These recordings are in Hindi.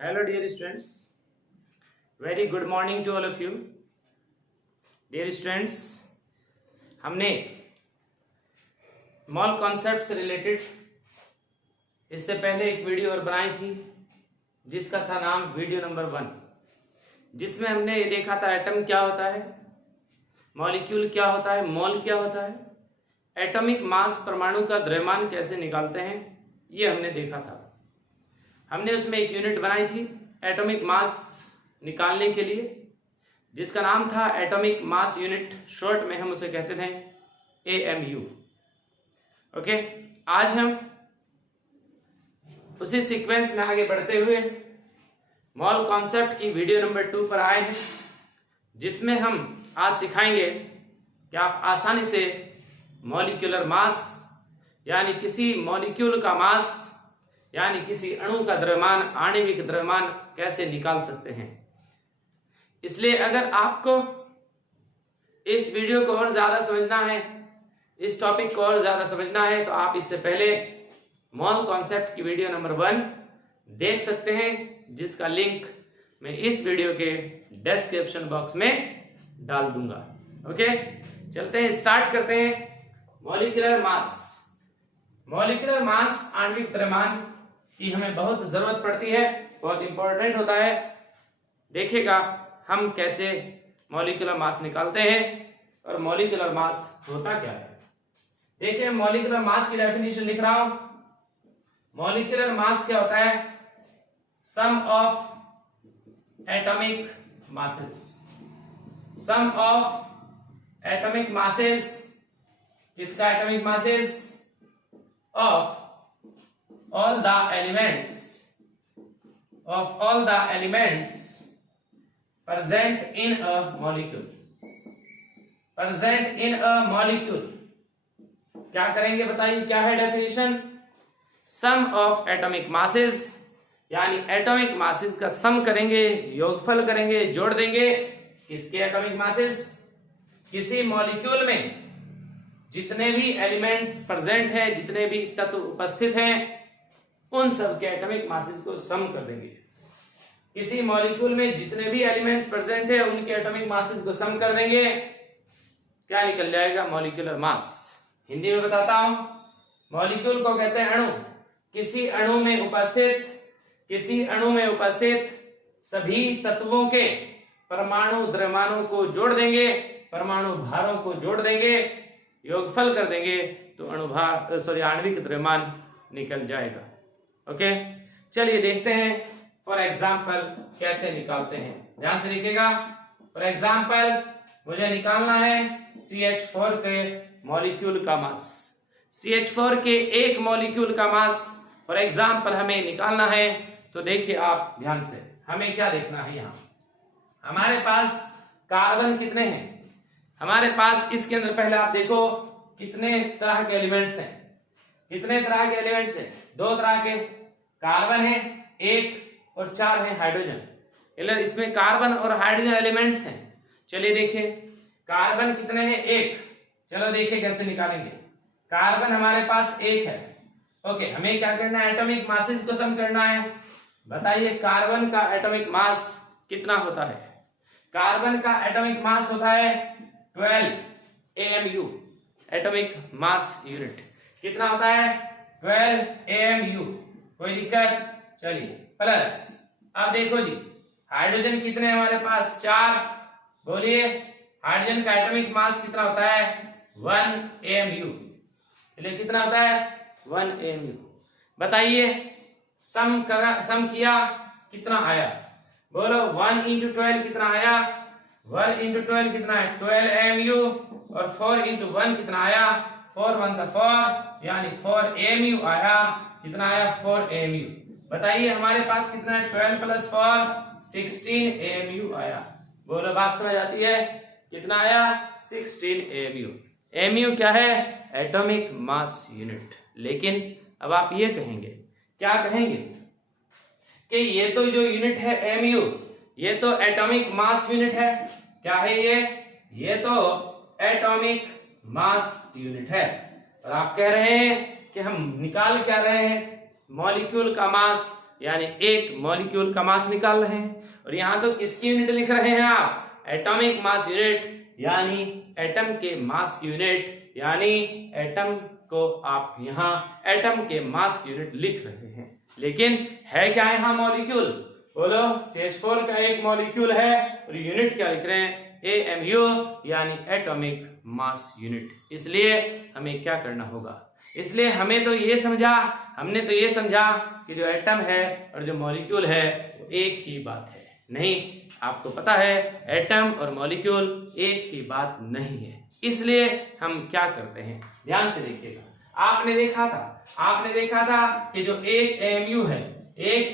Hello dear students, very good morning to all of you. Dear students, हमने मॉल कॉन्सेप्ट से रिलेटेड इससे पहले एक वीडियो और बनाई थी जिसका था नाम वीडियो नंबर 1, जिसमें हमने ये देखा था एटम क्या होता है, मॉलिक्यूल क्या होता है, मोल क्या होता है, एटॉमिक मास परमाणु का द्रव्यमान कैसे निकालते हैं, ये हमने देखा था। हमने उसमें एक यूनिट बनाई थी एटॉमिक मास निकालने के लिए, जिसका नाम था एटॉमिक मास यूनिट, शॉर्ट में हम उसे कहते थे AMU। ओके, आज हम उसी सीक्वेंस में आगे बढ़ते हुए मॉल कॉन्सेप्ट की वीडियो नंबर 2 पर आए हैं, जिसमें हम आज सिखाएंगे कि आप आसानी से मॉलिक्यूलर मास यानी किसी मॉलिक्यूल का मास यानी किसी अणु का द्रव्यमान, आणविक द्रव्यमान कैसे निकाल सकते हैं। इसलिए अगर आपको इस वीडियो को और ज्यादा समझना है, इस टॉपिक को और ज्यादा समझना है, तो आप इससे पहले मॉल कॉन्सेप्ट की वीडियो नंबर 1 देख सकते हैं, जिसका लिंक मैं इस वीडियो के डिस्क्रिप्शन बॉक्स में डाल दूंगा। ओके, चलते हैं, स्टार्ट करते हैं। मॉलिक्यूलर मास, मॉलिक्यूलर मास आणविक द्रव्यमान की हमें बहुत जरूरत पड़ती है, बहुत इंपॉर्टेंट होता है। देखिएगा हम कैसे मॉलिक्यूलर मास निकालते हैं और मॉलिक्यूलर मास होता क्या है। देखिए, मॉलिक्यूलर मास की डेफिनेशन लिख रहा हूं। मॉलिक्यूलर मास क्या होता है? Sum of atomic masses, sum of atomic masses, किसका atomic masses? Of all the elements, of all the elements present in a molecule, present in a molecule। क्या करेंगे बताइए, क्या है definition? Sum of atomic masses, यानी एटॉमिक मासेस का सम करेंगे, योगफल करेंगे, जोड़ देंगे। किसके एटॉमिक मासेस? किसी मॉलिक्यूल में जितने भी एलिमेंट्स प्रेजेंट हैं, जितने भी तत्व उपस्थित हैं, उन सब के एटॉमिक मासेस को सम कर देंगे। किसी मॉलिक्यूल में जितने भी एलिमेंट्स प्रेजेंट है, उनके एटॉमिक मासेस को सम कर देंगे। क्या निकल जाएगा? Molecular mass. हिंदी में बताता हूं, मॉलिक्यूल को कहते हैं अणु। किसी अणु में उपस्थित सभी तत्वों के परमाणु द्रव्यमानों को जोड़ देंगे, परमाणु भारों को जोड़ देंगे, योगफल कर देंगे, तो आणविक द्रव्यमान निकल जाएगा। ओके, चलिए देखते हैं फॉर एग्जाम्पल कैसे निकालते हैं। ध्यान से देखिएगा। फॉर एग्जाम्पल मुझे निकालना है CH4 के मॉलिक्यूल का मास। CH4 के एक मॉलिक्यूल का मास फॉर एग्जाम्पल हमें निकालना है। तो देखिए आप ध्यान से, हमें क्या देखना है। यहां हमारे पास कार्बन कितने हैं? हमारे पास इसके अंदर पहले आप देखो कितने तरह के एलिमेंट्स हैं। कितने तरह के एलिमेंट्स हैं? 2 तरह के। कार्बन है 1 और 4 है हाइड्रोजन। इसमें कार्बन और हाइड्रोजन एलिमेंट्स हैं। चलिए देखिए, कार्बन कितने हैं? 1। चलो देखिए कैसे निकालेंगे। कार्बन हमारे पास 1 है। ओके, हमें क्या करना है? एटॉमिक मासेस को सम करना है। बताइए कार्बन का एटॉमिक मास कितना होता है? कार्बन का एटॉमिक मास होता है 12 AMU, एटॉमिक मास यूनिट। कितना होता है? 12 AMU। कोई दिक्कत? चलिए, प्लस अब देखो जी, हाइड्रोजन कितने हमारे पास? 4। बोलिए, हाइड्रोजन का एटॉमिक मास कितना होता है? 1 AMU। चलिए, कितना होता है? 1 AMU। बताइए, सम किया, कितना आया? बोलो, 1 × 12 कितना आया? 1 × 12 कितना है? 12 AMU। और 4 × 1 कितना आया? 4 × 1 4, यानी 4 AMU आया। कितना आया? 4 AMU। बताइए हमारे पास कितना है? 12 + 4 16 AMU आया। बोलो, बात समझ आती है? कितना आया? 16 AMU। AMU क्या है? Atomic mass unit. लेकिन अब आप ये कहेंगे, क्या कहेंगे कि ये तो जो यूनिट है AMU, ये तो एटॉमिक मास यूनिट है। क्या है ये तो एटॉमिक मास यूनिट है। और आप कह रहे हैं कि हम निकाल क्या रहे हैं? मॉलिक्यूल का मास यानी एक मॉलिक्यूल का मास निकाल रहे हैं। और यहाँ तो किसकी यूनिट लिख रहे हैं आप? एटॉमिक मास यूनिट, यानी एटम के मास यूनिट, यानी एटम को आप यहाँ एटम के मास यूनिट लिख रहे हैं। लेकिन है क्या यहाँ मॉलिक्यूल? बोलो, CH4 का एक मॉलिक्यूल है और यूनिट क्या लिख रहे हैं? AMU, यानी एटॉमिक मास यूनिट। इसलिए हमें क्या करना होगा? इसलिए हमने तो ये समझा कि जो एटम है और जो मॉलिक्यूल है वो एक ही बात है। नहीं, आपको पता है एटम और मॉलिक्यूल एक ही बात नहीं है। इसलिए हम क्या करते हैं, ध्यान से देखिएगा। आपने देखा था कि जो एक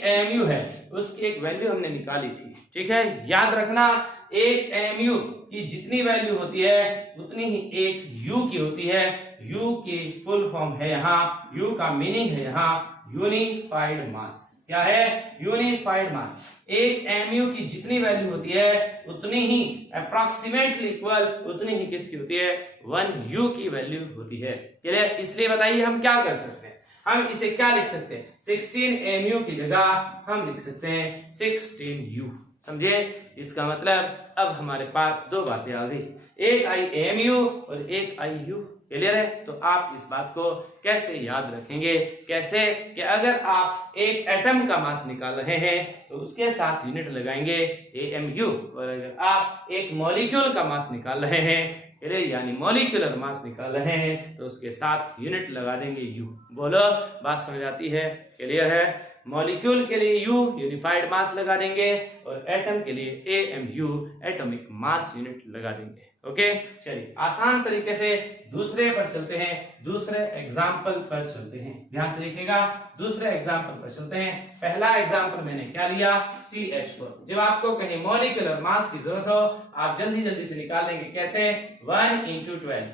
AMU है उसकी एक वैल्यू हमने निकाली थी। ठीक है, याद रखना, एक AMU की जितनी वैल्यू होती है उतनी ही एक U की होती है। U की फुल फॉर्म है यहाँ, U का मीनिंग है यहाँ यूनिफाइड मास। क्या है? यूनिफाइड मास। एक AMU की जितनी वैल्यू होती है उतनी ही अप्रॉक्सीमेटली इक्वल उतनी ही किसकी होती है? 1U की वैल्यू होती है। क्लियर? इसलिए बताइए हम क्या कर सकते हैं? हम इसे क्या लिख सकते हैं? 16 AMU की जगह हम लिख सकते हैं 16U। समझे? इसका मतलब अब हमारे पास दो बातें आ गई, एक आई AMU और एक आई U। क्लियर है? तो आप इस बात को कैसे याद रखेंगे? कैसे कि अगर आप एक एटम का मास निकाल रहे हैं तो उसके साथ यूनिट लगाएंगे AMU, और अगर आप एक मॉलिक्यूल का मास निकाल रहे हैं, यानी मॉलिक्यूलर मास निकाल रहे हैं, तो उसके साथ यूनिट लगा देंगे U। बोलो, बात समझ आती है? क्लियर है? मॉलिक्यूल के लिए U यूनिफाइड मास लगा देंगे और एटम के लिए AMU एटॉमिक मास यूनिट लगा देंगे। ओके, चलिए आसान तरीके से दूसरे पर चलते हैं, दूसरे एग्जाम्पल पर चलते हैं। ध्यान से देखिएगा, दूसरे एग्जाम्पल पर चलते हैं। पहला एग्जाम्पल मैंने क्या लिया? CH4। जब आपको कहीं मॉलिक्यूलर मास की जरूरत हो, आप जल्दी से निकाल देंगे। कैसे? 1 × 12।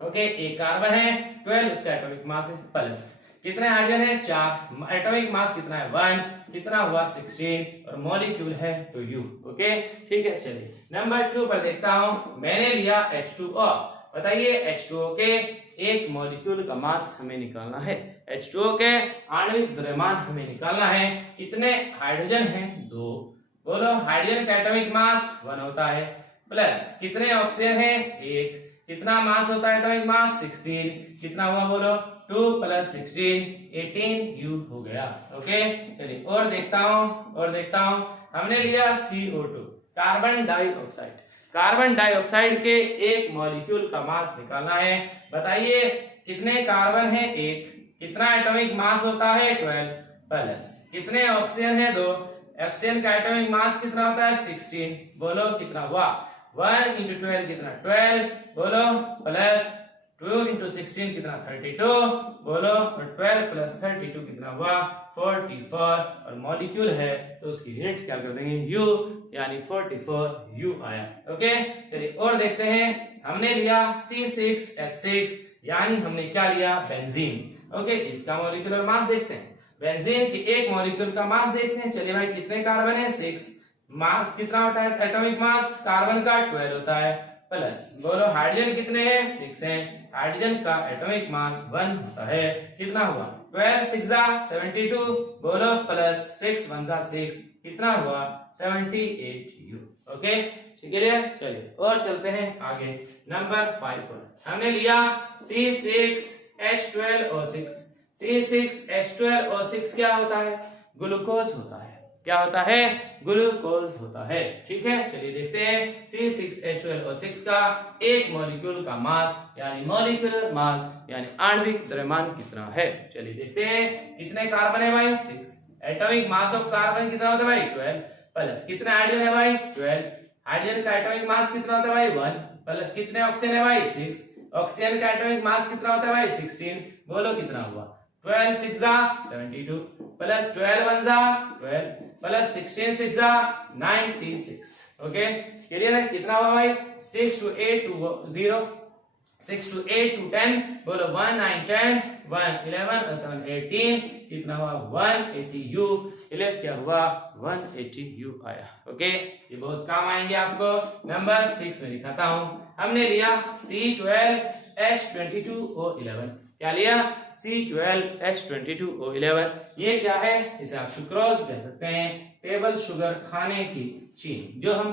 ओके, एक कार्बन है, 12 उसका एटॉमिक मास है, प्लस कितने हाइड्रोजन है? 4। एटॉमिक मास कितना है? 1। कितना हुआ? 16। और मॉलिक्यूल है तो U। ओके, ठीक है। चलिए नंबर 2 पर देखता हूं। मैंने लिया H2O। बताइए, H2O के एक मॉलिक्यूल का मास हमें निकालना है। H2O के आणविक द्रव्यमान हमें निकालना है। कितने हाइड्रोजन हैं? 2। बोलो, हाइड्रोजन का एटॉमिक मास 1 होता है, प्लस कितने ऑक्सीजन है? 1। कितना मास होता है? Atomic mass 16। कितना हुआ? बोलो, 2 + 16 18U हो गया। ओके, चलिए और देखता हूं। हमने लिया CO2, carbon dioxide. Carbon dioxide के एक मॉलिक्यूल का मास निकालना है। बताइए, कितने कार्बन है? 1। कितना एटॉमिक मास होता है? 12, प्लस कितने ऑक्सीजन है? 2। ऑक्सीजन का एटॉमिक मास कितना होता है? 16। बोलो, कितना हुआ? 1 × 12 कितना? 12। बोलो, प्लस 2 × 16 कितना? 32। बोलो, और 12 + 32 कितना हुआ? 44। और मॉलिक्यूल है तो उसकी यूनिट क्या कर देंगे? U, यानी 44U आया। ओके, चलिए और देखते हैं। हमने लिया C6H6, यानी हमने क्या लिया? बेंजीन। ओके, इसका मॉलिक्यूलर मास देखते हैं। बेंजीन के एक मॉलिक्यूल का मास देखते हैं। चलिए भाई, कितने कार्बन है? 6। मास कितना होता है? एटॉमिक मास कार्बन का 12 होता है, प्लस बोलो हाइड्रोजन कितने हैं? 6 हैं। हाइड्रोजन का एटॉमिक मास 1 होता है। कितना हुआ? 12 × 6 = 72। बोलो, प्लस 6 × 1 = 6। कितना हुआ? 78U। Okay, clear? चलिए और चलते हैं आगे नंबर 5 पर। हमने लिया C6H12O6। C6H12O6 क्या होता है? ग्लूकोज होता है। क्या होता है? ग्लूकोज होता है। ठीक है, चलिए देखते हैं C6H12O6 का एक मॉलिक्यूल का मास, यानी मॉलिक्यूलर मास, यानी आणविक द्रव्यमान कितना है। चलिए देखते हैं। कितने कार्बन है भाई? 6। एटॉमिक मास ऑफ कार्बन कितना होता है भाई? 12, प्लस कितने हाइड्रोजन है भाई? 12। हाइड्रोजन का एटॉमिक मास कितना होता है भाई? 1, प्लस कितने ऑक्सीजन है भाई? 6। ऑक्सीजन का एटॉमिक मास कितना होता है भाई? 16। बोलो, कितना हुआ? 12 × 6 = 72, प्लस 12 × 1 = 12, प्लस 16 × 6 = 96। ओके, क्लियर है? कितना हुआ भाई? 6 to 8 to 0, 6 to 8 to 10। बोलो, 1 9 10 1 11 और 7 18। कितना हुआ? 180U। क्लियर? क्या हुआ? 180U आया। ओके, ये बहुत काम आएंगे आपको। नंबर 6 में दिखाता हूं। हमने लिया C12H22O11। क्या लिया? C12H22O11। ये क्या है? इसे आप सुक्रोज कह सकते हैं, टेबल शुगर, खाने की चीनी, जो हम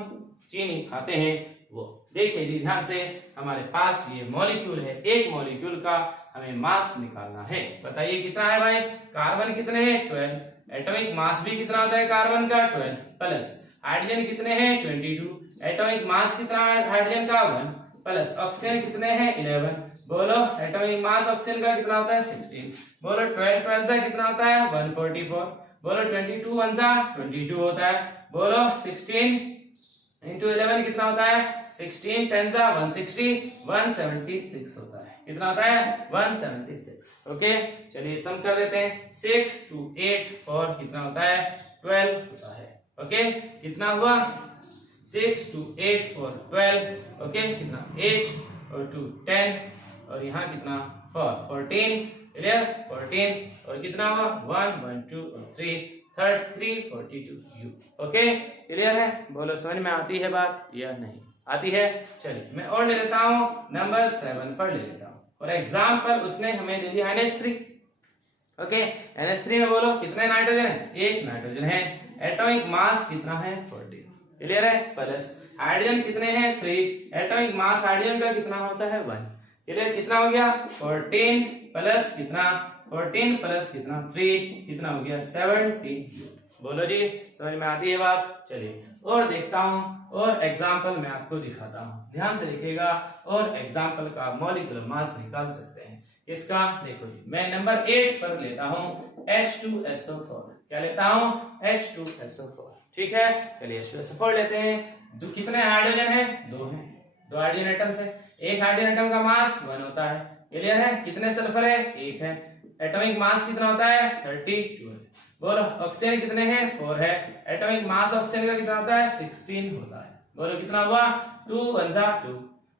चीनी खाते हैं वो। देखिए जी ध्यान से, हमारे पास ये मॉलिक्यूल है, एक मॉलिक्यूल का हमें मास निकालना है। बताइए कितना है भाई? कार्बन कितने हैं? 12। एटॉमिक मास भी कितना होता है कार्बन का? 12 प्लस हाइड्रोजन कितने हैं? 22। एटॉमिक मास कितना है हाइड्रोजन का? 1 प्लस ऑक्सीजन कितने हैं? 11। बोलो एटॉमिक मास ऑक्सीजन का कितना होता है? 16। बोलो 12 12 से कितना होता है? 144। बोलो 22 1 सा 22 होता है। बोलो 16 इंटू 11 कितना होता है? 16 10 सा 160, 176 होता है। कितना होता है? 176। ओके चलिए सम कर देते हैं। 6 2 8 4 कितना होता है? 12 होता है। ओके कितना हुआ? 6 2 8 4 12। ओके कितना? 8 और 2 10 और यहाँ कितना? 4 14। क्लियर? 14 और कितना हुआ? 1 1 2 और 3 342 U। ओके क्लियर है? बोलो समझ में आती है बात या नहीं आती है? चलिए मैं और ले लेता हूँ, नंबर 7 पर ले लेता हूँ। फॉर एग्जाम्पल उसने हमें दे दिया NH3। ओके NH3 में बोलो कितने नाइट्रोजन है? एक नाइट्रोजन है। एटॉमिक मास कितना है? 14। क्लियर है? प्लस हाइड्रोजन कितने हैं? 3। एटॉमिक मास हाइड्रोजन का कितना होता है? 1। क्लियर? कितना हो गया? 14 प्लस कितना? 14 प्लस कितना? 3 कितना हो गया? 17। बोलो जी समझ में आती है बात? चलिए और देखता हूं, और एग्जाम्पल मैं आपको दिखाता हूं, ध्यान से देखिएगा। और एग्जाम्पल का मॉलिक्यूलर मास निकाल सकते हैं इसका। देखो जी मैं नंबर 8 पर लेता हूं H2SO4। क्या लेता हूं? H2SO4। ठीक है चलिए H2SO4 लेते हैं। कितने हाइड्रोजन है? 2 हैं। 2 हाइड्रोजन एटम्स है। एक हाइड्रोजन एटम का मास 1 होता है। क्लियर है? कितने सल्फर है? 1 है। एटॉमिक मास कितना होता है? 32 है। बोलो ऑक्सीजन कितने हैं? 4 है। एटॉमिक मास ऑक्सीजन का कितना होता है? 16 होता है। बोलो कितना हुआ? 2 1 जा 2,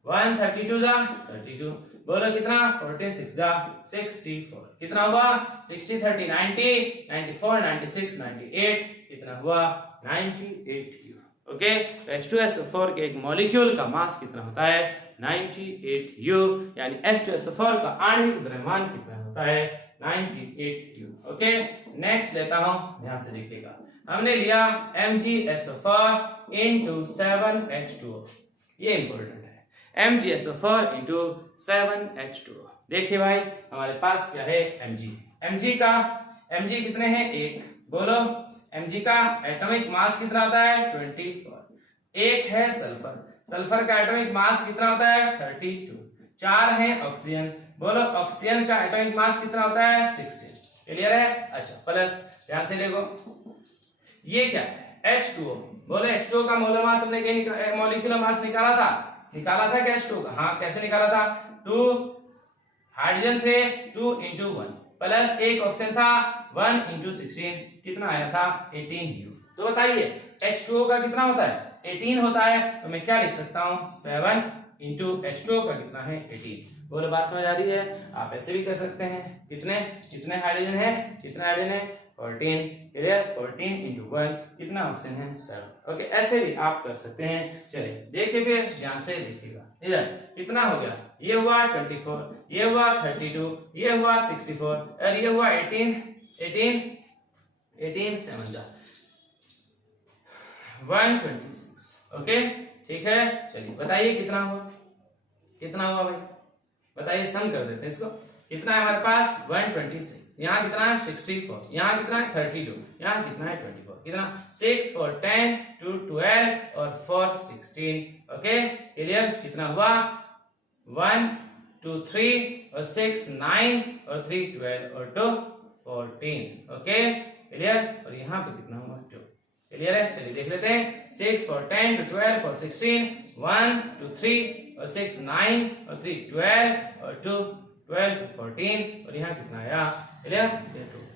1 32 जा 32। बोलो कितना? 14 6 जा 64। कितना हुआ? 60 30 90, 94 96 98। कितना हुआ? 98 U। ओके H2SO4 के एक मॉलिक्यूल का मास कितना होता है? 98 U। यानी H2SO4 का आणविक द्रव्यमान कितना होता है? 98 U। ओके नेक्स्ट लेता हूं, ध्यान से देखिएगा। हमने लिया MgSO4 into 7H2O। ये इंपॉर्टेंट है, MgSO4 into 7H2O। देखिए भाई हमारे पास क्या है? Mg कितने हैं? 1। बोलो Mg का एटॉमिक मास कितना होता है? 24। 1 है सल्फर का एटॉमिक मास कितना होता है? 32। 4 है ऑक्सीजन। बोलो ऑक्सीजन का एटॉमिक मास कितना होता है? 16। क्लियर है? अच्छा प्लस ध्यान से देखो ये क्या है? H2O। बोले H2O का मोलर मास हमने क्या मॉलिक्यूलर मास निकाला था क्या H2O का? हाँ कैसे निकाला था? 2 हाइड्रोजन थे 2 into 1 प्लस 1 ऑक्सीजन था 1 into 16। कितना आया था? 18 U। तो बताइए H2O का कितना होता है? 18 होता है। तो मैं क्या लिख सकता हूं? 7 into H2O का कितना है? 18। बोलो बात समझ आ रही है? आप ऐसे भी कर सकते हैं। कितने हाइड्रोजन है? 14। क्लियर? 14 into 1 कितना ऑक्सीजन है? 7। ओके ऐसे भी आप कर सकते हैं। चलिए देखिए फिर ध्यान से देखिएगा। इधर कितना हो गया? ये हुआ 24, ये हुआ 32, ये हुआ 64 और ये हुआ 18 7 जा 126। ओके ठीक है चलिए बताइए कितना हुआ भाई? बताइए सम कर देते हैं इसको। कितना है हमारे पास? 126। यहाँ कितना है? 64। यहाँ कितना है? 32। यहाँ कितना है? 24। कितना? 6 4 10 2 12 और 4 16। Okay clear? कितना हुआ? 1 2 3 और 6 9 और 3 12 और 2 14। Okay clear? और यहाँ पे कितना हुआ? 2। क्लियर है? चलिए देख लेते हैं। 6 4 10 2 12 4 16 1 2 3 और 6 9 और 3 12 और 2 12 14 और यहाँ कितना आया? क्लियर?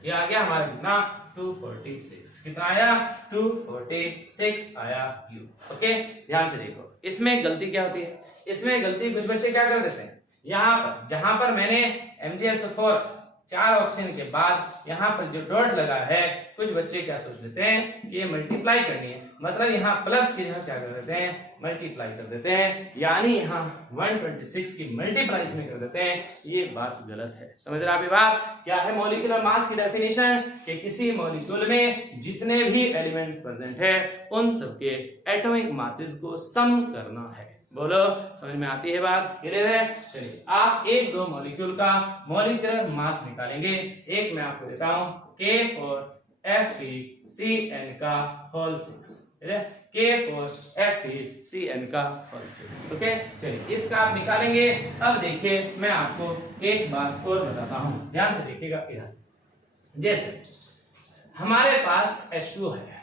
ये आ गया हमारा कितना? 246। कितना आया? 246 आया U। ओके ध्यान से देखो इसमें गलती क्या होती है? इसमें गलती कुछ बच्चे क्या कर देते हैं, यहाँ पर जहां पर मैंने MgSO4 4 ऑक्सीजन के बाद यहाँ पर जो डॉट लगा है, कुछ बच्चे क्या सोच लेते हैं कि ये मल्टीप्लाई करनी है, मतलब यहाँ प्लस की जगह क्या कर देते हैं, मल्टीप्लाई कर देते हैं, यानी यहाँ 126 की मल्टीप्लाई इसमें कर देते हैं। ये बात गलत है। समझ रहे आप ये बात? क्या है मॉलिक्यूलर मास की डेफिनेशन? कि किसी मॉलिक्यूल में जितने भी एलिमेंट्स प्रेजेंट है उन सबके एटॉमिक मासेस को सम करना है। बोलो, समझ में आती है बात? क्लियर है? चलिए, आप एक दो मॉलिक्यूल का मॉलिक्यूलर मास निकालेंगे। एक मैं आपको देता हूं, K4Fe2CN का होल 6, K4Fe2CN का होल 6। ओके, चलिए इसका आप निकालेंगे। अब देखिए, मैं आपको एक बात और बताता हूं, ध्यान से देखिएगा इधर। जैसे हमारे पास H2 है,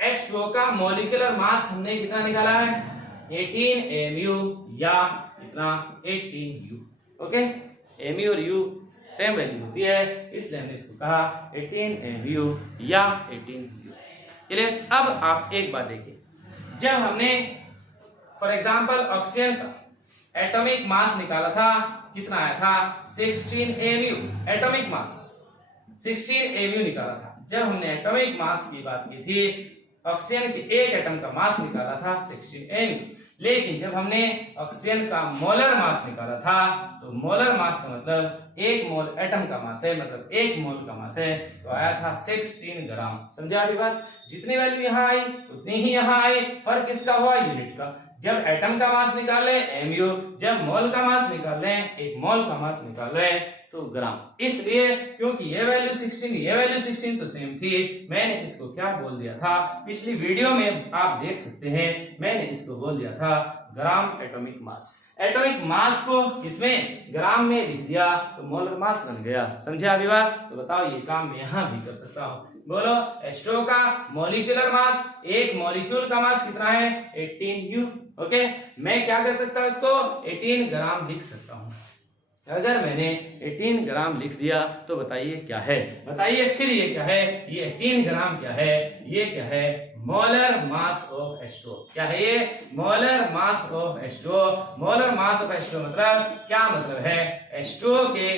H2O का मॉलिक्यूलर मास हमने कितना निकाला है, 18 mu या कितना, 18 U। ओके, mu और U सेम वैल्यू होती है, इसलिए हमने इसको कहा 18 mu या 18 U। चलिए, अब आप एक बात देखिए, जब हमने फॉर एग्जांपल ऑक्सीजन का एटॉमिक मास निकाला था, कितना आया था, 16 mu एटॉमिक मास, 16 mu निकाला था। जब हमने एटॉमिक मास की बात की थी, ऑक्सीजन के एक एटम का मास निकाला था 16 mu, लेकिन जब हमने ऑक्सीजन का मोलर मास निकाला था, तो मोलर मास का मतलब एक मोल एटम का मास है, मतलब एक मोल का मास है, तो आया था 16 ग्राम। समझा अभी बात? जितनी वैल्यू यहाँ आई उतनी ही यहाँ आई, फर्क किसका हुआ, यूनिट का। जब एटम का मास निकाले mu, जब मोल का मास निकाले, एक मोल का मास निकाले तो ग्राम। इसलिए क्योंकि ये वैल्यू 16, ये वैल्यू 16 तो सेम थी, मैंने इसको क्या बोल दिया था, पिछली वीडियो में आप देख सकते हैं, मैंने इसको बोल दिया था gram atomic mass. Atomic mass को किसमें, ग्राम में लिख दिया तो मोलर मास बन गया। समझे अभी बात? तो बताओ, ये काम मैं यहां भी कर सकता हूं। बोलो, H2O का मॉलिक्यूलर मास, एक मॉलिक्यूल का मास कितना है, 18 U। ओके, मैं क्या कर सकता हूं, इसको 18 ग्राम लिख सकता हूं। अगर मैंने 18 ग्राम लिख दिया तो बताइए क्या है, बताइए फिर ये क्या है, ये 18 ग्राम क्या है, ये क्या है, मोलर मास ऑफ H2O। क्या है ये, molar mass of H2O। Molar mass of H2O मतलब क्या, मतलब है H2O के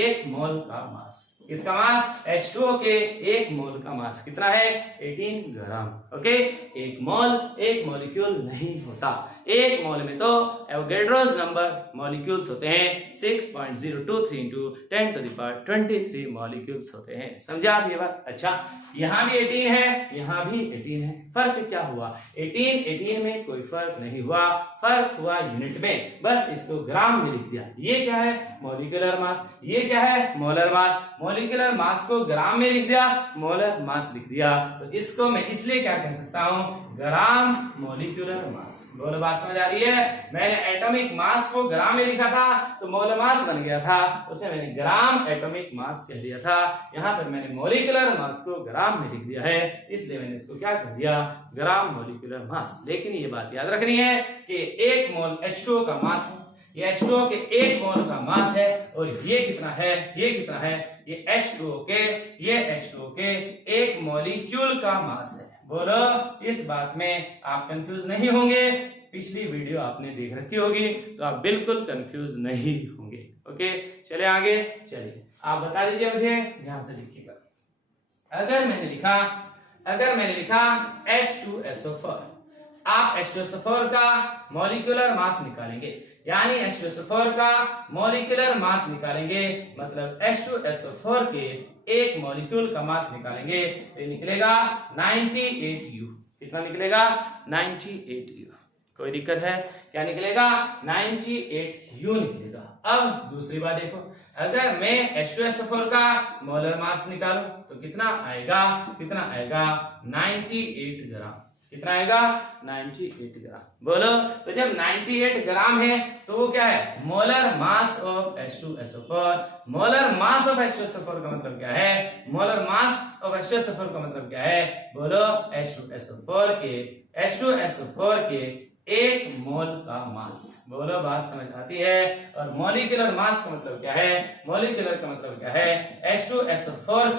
एक मोल का मास। किसका मास, H2O के एक मोल का मास कितना है, 18 ग्राम। ओके, एक मोल एक मॉलिक्यूल नहीं होता, एक मोल में तो एवोगैड्रोस नंबर मॉलिक्यूल्स होते हैं, 6.023 into 10⁻23 मॉलिक्यूल्स होते हैं। समझा आप ये बात? अच्छा, यहाँ भी 18 है, यहाँ भी 18 है, फर्क क्या हुआ, 18 में कोई फर्क नहीं हुआ, फर्क हुआ यूनिट में, बस इसको ग्राम में लिख दिया। ये क्या है, मॉलिक्यूलर मास, ये क्या है, मोलर मास। मॉलिक्यूलर मास को ग्राम में लिख दिया, मोलर मास लिख दिया, तो इसको मैं इसलिए क्या कह सकता हूं, ग्राम मॉलिक्यूलर मास। बोलो, बात समझ आ रही है? मैंने एटॉमिक मास को ग्राम में लिखा था तो मोलर मास बन गया था, उसे मैंने ग्राम एटॉमिक मास कह दिया था। यहाँ पर मैंने मॉलिक्यूलर मास को ग्राम में लिख दिया है, इसलिए मैंने इसको क्या कह दिया, ग्राम मॉलिक्यूलर मास। लेकिन ये बात याद रखनी है कि एक मोल H2O का मास है, ये H2O के एक मोल का मास है, और ये कितना है, ये कितना है, ये H2O के एक मॉलिक्यूल का मास है। बोलो, इस बात में आप कंफ्यूज नहीं होंगे, पिछली वीडियो आपने देख रखी होगी तो आप बिल्कुल कंफ्यूज नहीं होंगे। ओके, चले आगे, चलिए आप बता दीजिए मुझे, ध्यान से लिखिएगा। अगर मैंने लिखा H2SO4, आप H2SO4 का मॉलिक्यूलर मास निकालेंगे, यानी H2SO4 का मॉलिक्यूलर मास निकालेंगे, मतलब H2SO4 के एक मॉलिक्यूल का मास निकालेंगे, तो निकलेगा 98U। कितना निकलेगा, 98U। कोई दिक्कत है क्या, निकलेगा 98U निकलेगा। अब दूसरी बात देखो, अगर मैं H2SO4 का मोलर मास निकालूं तो कितना आएगा, 98 ग्राम। कितना आएगा, 98 ग्राम। बोलो, तो जब 98 ग्राम है तो वो क्या है, molar mass of H2SO4। Molar mass of H2SO4 का मतलब क्या है, मोलर मास ऑफ H2SO4 का मतलब क्या है, बोलो, H2SO4 के एक मोल का मास। बोलो, बात समझ आती है? और मॉलिक्यूलर मास का मतलब क्या है, मॉलिक्यूलर का मतलब क्या है, H2SO4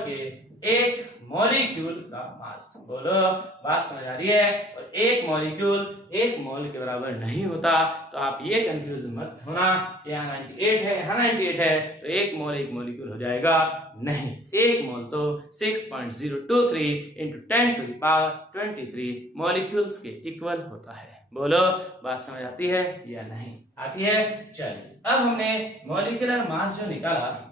के एक मॉलिक्यूल का मास। बोलो, बात समझ आ रही है? और एक मॉलिक्यूल एक मोल के बराबर नहीं होता, तो आप ये कंफ्यूज मत होना, यहाँ 98 है, यहाँ 98 है, तो एक मोल एक मॉलिक्यूल हो जाएगा? नहीं, एक मोल तो 6.023 into 10 to the power 23 molecules के इक्वल होता है। बोलो, बात समझ आती है या नहीं आती है? चलिए, अब हमने मॉलिक्यूलर मास जो निकाला,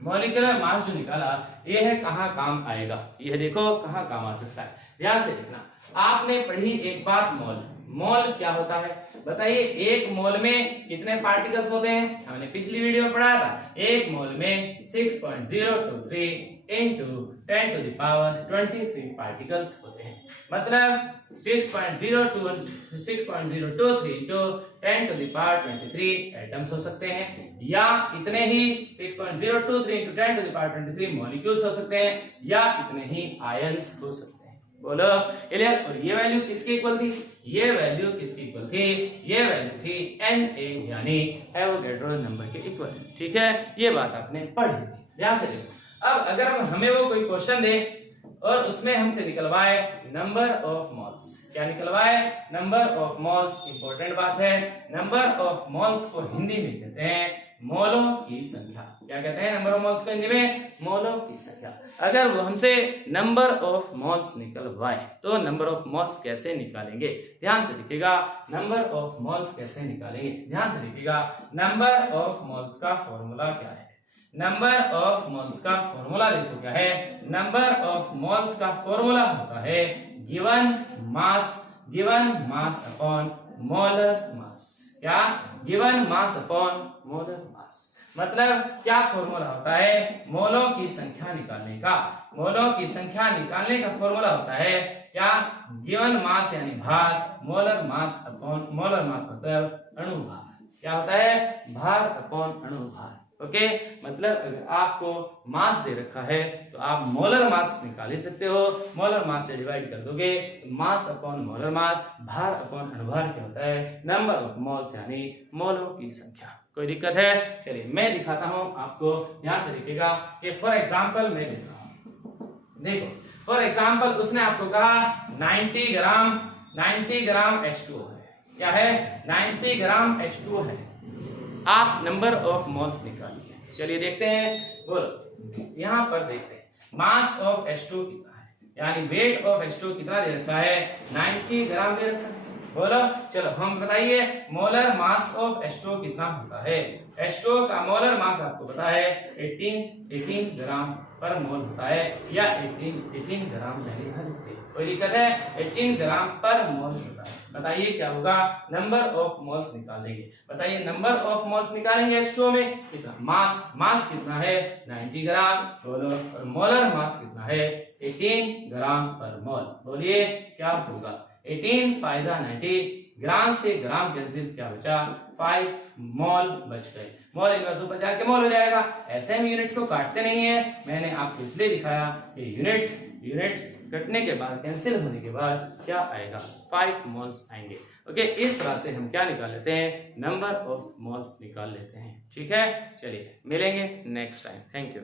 मॉलिक्यूलर मास जो निकाला, ये है कहाँ काम आएगा, यह देखो कहाँ काम आ सकता है। ध्यान से देखना, आपने पढ़ी एक बात मोल। मोल क्या होता है बताइए? एक मोल में कितने पार्टिकल्स होते हैं? हमने पिछली वीडियो में पढ़ा था, एक मोल में 6.023 into 10 to the power 23 particles होते हैं। मतलब 6.023 into 10 to the power 23 atoms हो सकते हैं, या इतने ही 6.023 into 10 to the power 23 molecules हो सकते हैं, या इतने ही आयंस हो सकते हैं। बोलो, क्लियर? और ये वैल्यू किसके इक्वल थी? ये वैल्यू किसकी इक्वल थी? ये वैल्यू थी Na यानी एवोगैड्रो नंबर के इक्वल। ठीक है, ये बात आपने पढ़ी थी, ध्यान से देखो। अब अगर हमें वो कोई क्वेश्चन दे और उसमें हमसे निकलवाए नंबर ऑफ मोल्स, क्या निकलवाए? Number of moles. इंपॉर्टेंट बात है, नंबर ऑफ मोल्स को हिंदी में कहते हैं मोलों की संख्या। क्या कहते हैं नंबर ऑफ मोल्स को हिंदी में? मोलों की संख्या। अगर वो हमसे नंबर ऑफ मोल्स निकलवाए तो नंबर ऑफ मोल्स कैसे निकालेंगे? ध्यान से देखिएगा, नंबर ऑफ मोल्स कैसे निकालेंगे? ध्यान से देखिएगा, नंबर ऑफ मोल्स का फॉर्मूला क्या है? नंबर ऑफ मोल्स का फॉर्मूला देखो क्या है? नंबर ऑफ मोल्स का फॉर्मूला होता है given mass upon molar mass. क्या? Given mass upon molar mass. मतलब क्या फॉर्मूला होता है? मोलों की संख्या निकालने का। मोलों की संख्या निकालने का फॉर्मूला होता है क्या? गिवन मास यानी भार, molar mass upon molar mass मतलब अणु भार। क्या होता है? भार अपॉन अणु भार। ओके, मतलब अगर आपको मास दे रखा है तो आप मोलर मास निकाल ही सकते हो। मोलर मास से डिवाइड कर दोगे, मास अपॉन मोलर मास, भार अपॉन अणुभार क्या होता है? नंबर ऑफ मोल्स यानी मोलों की संख्या। कोई दिक्कत है? चलिए मैं दिखाता हूं आपको, ध्यान से देखिएगा कि फॉर एग्जांपल मैं देता हूं। देखो, फॉर एग्जांपल उसने आपको कहा 90 ग्राम H2O है। क्या है? 90 ग्राम H2O है। आप नंबर ऑफ मोल्स निकालिए। चलिए देखते हैं। बोलो, यहां पर देखते हैं मास ऑफ H2 कितना है, यानी वेट ऑफ H2 कितना दे रखा है? 90 ग्राम दे रखा है। बोलो, चलो हम बताइए मोलर मास ऑफ H2 कितना होता है? H2 का मोलर मास आपको पता है 18 ग्राम पर मोल होता है, या 18 ग्राम नहीं लिखते, कोई दिक्कत है? 18 ग्राम पर मोल होता है। बताइए क्या होगा? नंबर ऑफ मोल्स निकालेंगे। बताइए नंबर ऑफ मोल्स निकालेंगे H2O में कितना? मास कितना है? 90 ग्राम। बोलो, और मोलर मास कितना है? 18 ग्राम पर मोल। बोलिए क्या होगा? 18 5 90, ग्राम से ग्राम कैंसिल, क्या बचा? 5 मोल बच गए। मोल इनवर्स ऊपर जाके मोल हो जाएगा। ऐसे हम यूनिट को काटते नहीं है, मैंने आपको इसलिए दिखाया कि यूनिट कटने के बाद, कैंसिल होने के बाद क्या आएगा? 5 मोल्स आएंगे। ओके, इस तरह से हम क्या निकाल लेते हैं? नंबर ऑफ मोल्स निकाल लेते हैं। ठीक है, चलिए मिलेंगे नेक्स्ट टाइम। Thank you.